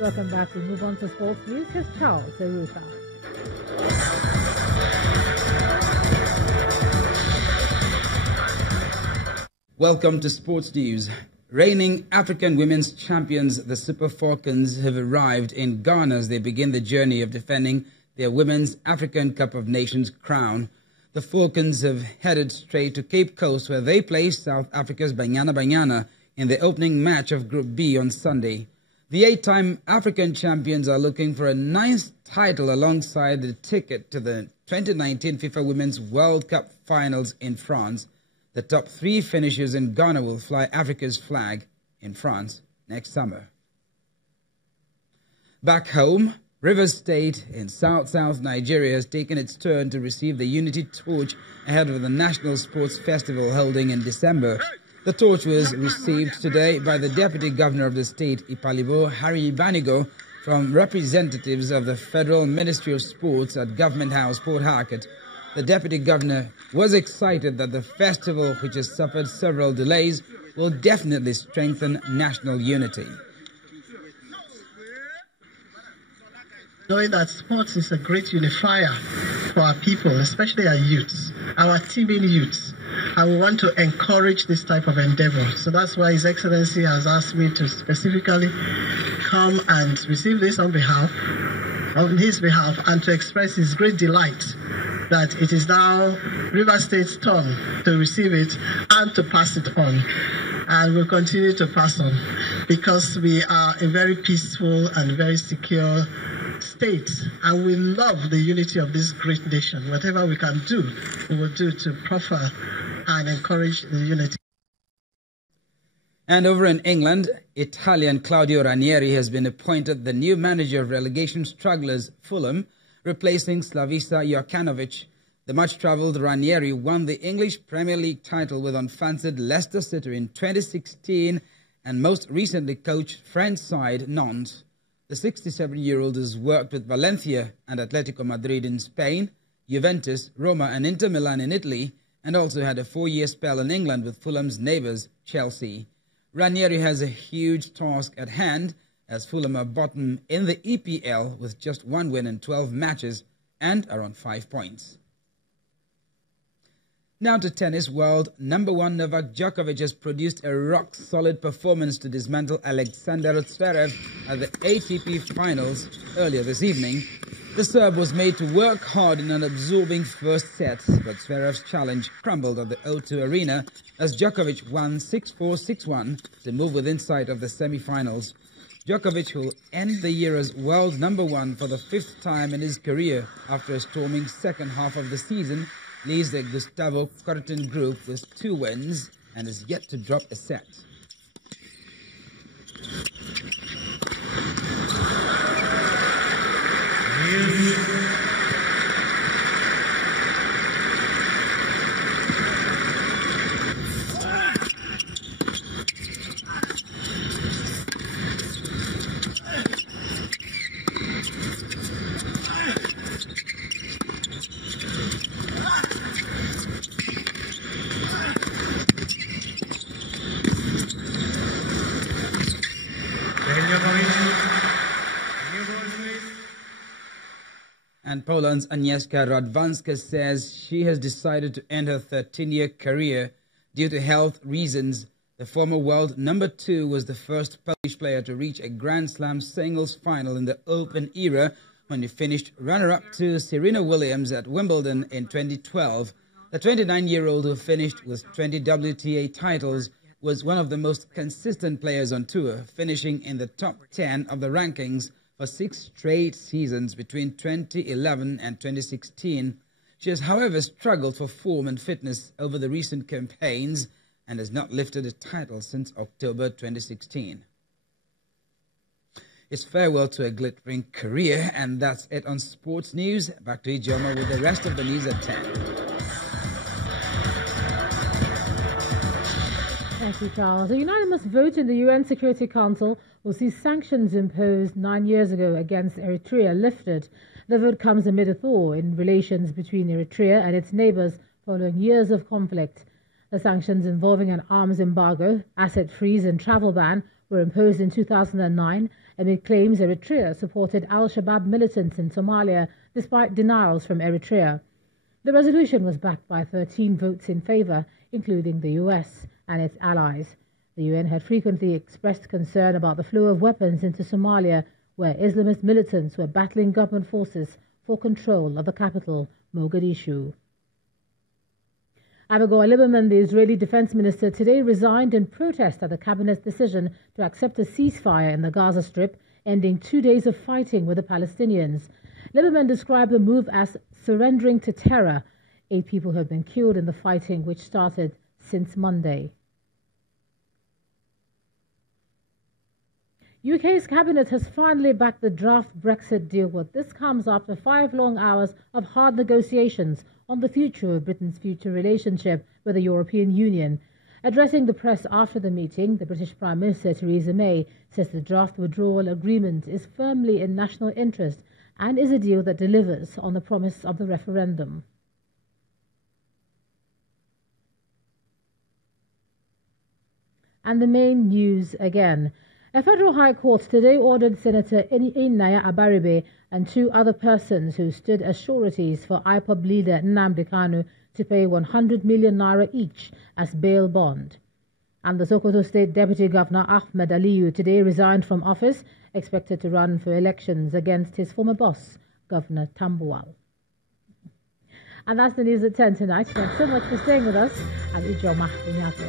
Welcome back. We move on to sports news. Here's Charles Arusa. Welcome to sports news. Reigning African women's champions, the Super Falcons, have arrived in Ghana as they begin the journey of defending their Women's African Cup of Nations crown. The Falcons have headed straight to Cape Coast, where they play South Africa's Banyana in the opening match of Group B on Sunday. The 8-time African champions are looking for a ninth title alongside the ticket to the 2019 FIFA Women's World Cup finals in France. The top 3 finishers in Ghana will fly Africa's flag in France next summer. Back home, Rivers State in South Nigeria has taken its turn to receive the Unity Torch ahead of the National Sports Festival holding in December. The torch was received today by the Deputy Governor of the state, Ipalibo Harry Banigo, from representatives of the Federal Ministry of Sports at Government House, Port Harcourt. The Deputy Governor was excited that the festival, which has suffered several delays, will definitely strengthen national unity. Knowing that sports is a great unifier for our people, especially our youths, our teeming youths, and we want to encourage this type of endeavor. So that's why His Excellency has asked me to specifically come and receive this on his behalf, and to express his great delight that it is now Rivers State's turn to receive it and to pass it on. And we'll continue to pass on because we are a very peaceful and very secure state, and we love the unity of this great nation. Whatever we can do, we will do to proffer and encourage the unity. And over in England, Italian Claudio Ranieri has been appointed the new manager of relegation strugglers Fulham, replacing Slavisa Jokanovic. The much-travelled Ranieri won the English Premier League title with unfancied Leicester City in 2016 and most recently coached French side Nantes. The 67-year-old has worked with Valencia and Atletico Madrid in Spain, Juventus, Roma and Inter Milan in Italy, and also had a 4-year spell in England with Fulham's neighbours, Chelsea. Ranieri has a huge task at hand, as Fulham are bottom in the EPL with just 1 win in 12 matches and are on 5 points. Now to tennis. World number 1 Novak Djokovic has produced a rock-solid performance to dismantle Alexander Zverev at the ATP Finals earlier this evening. The Serb was made to work hard in an absorbing first set, but Zverev's challenge crumbled at the O2 Arena as Djokovic won 6-4, 6-1 to move within sight of the semi-finals. Djokovic will end the year as world number 1 for the 5th time in his career after a storming second half of the season, leads the Gustavo Kuerten group with 2 wins and is yet to drop a set. And Poland's Agnieszka Radwanska says she has decided to end her 13-year career due to health reasons. The former world number 2 was the first Polish player to reach a Grand Slam singles final in the Open era when he finished runner-up to Serena Williams at Wimbledon in 2012. The 29-year-old who finished with 20 WTA titles was one of the most consistent players on tour, finishing in the top 10 of the rankings for 6 straight seasons between 2011 and 2016. She has, however, struggled for form and fitness over the recent campaigns and has not lifted a title since October 2016. It's farewell to a glittering career, and that's it on Sports News. Back to Ijoma with the rest of the news at 10. Thank you, Charles. A unanimous vote in the UN Security Council will see sanctions imposed 9 years ago against Eritrea lifted. The vote comes amid a thaw in relations between Eritrea and its neighbours following years of conflict. The sanctions involving an arms embargo, asset freeze and travel ban were imposed in 2009 amid claims Eritrea supported al-Shabaab militants in Somalia despite denials from Eritrea. The resolution was backed by 13 votes in favor, including the US and its allies. The UN had frequently expressed concern about the flow of weapons into Somalia, where Islamist militants were battling government forces for control of the capital, Mogadishu. Avigdor Lieberman, the Israeli defense minister, today resigned in protest at the cabinet's decision to accept a ceasefire in the Gaza Strip, ending 2 days of fighting with the Palestinians. Lieberman described the move as surrendering to terror. 8 people have been killed in the fighting, which started since Monday. UK's cabinet has finally backed the draft Brexit deal, but this comes after 5 long hours of hard negotiations on the future of Britain's future relationship with the European Union. Addressing the press after the meeting, the British Prime Minister Theresa May says the draft withdrawal agreement is firmly in national interest and is a deal that delivers on the promise of the referendum. And the main news again. A federal high court today ordered Senator Inaya Abaribe and 2 other persons who stood as sureties for IPOB leader Nnamdi Kanu to pay 100 million naira each as bail bond. And the Sokoto State Deputy Governor Ahmed Aliyu today resigned from office, expected to run for elections against his former boss, Governor Tambuwal. And that's the news at 10 tonight. Thanks so much for staying with us. And Ijo Mahbunyako.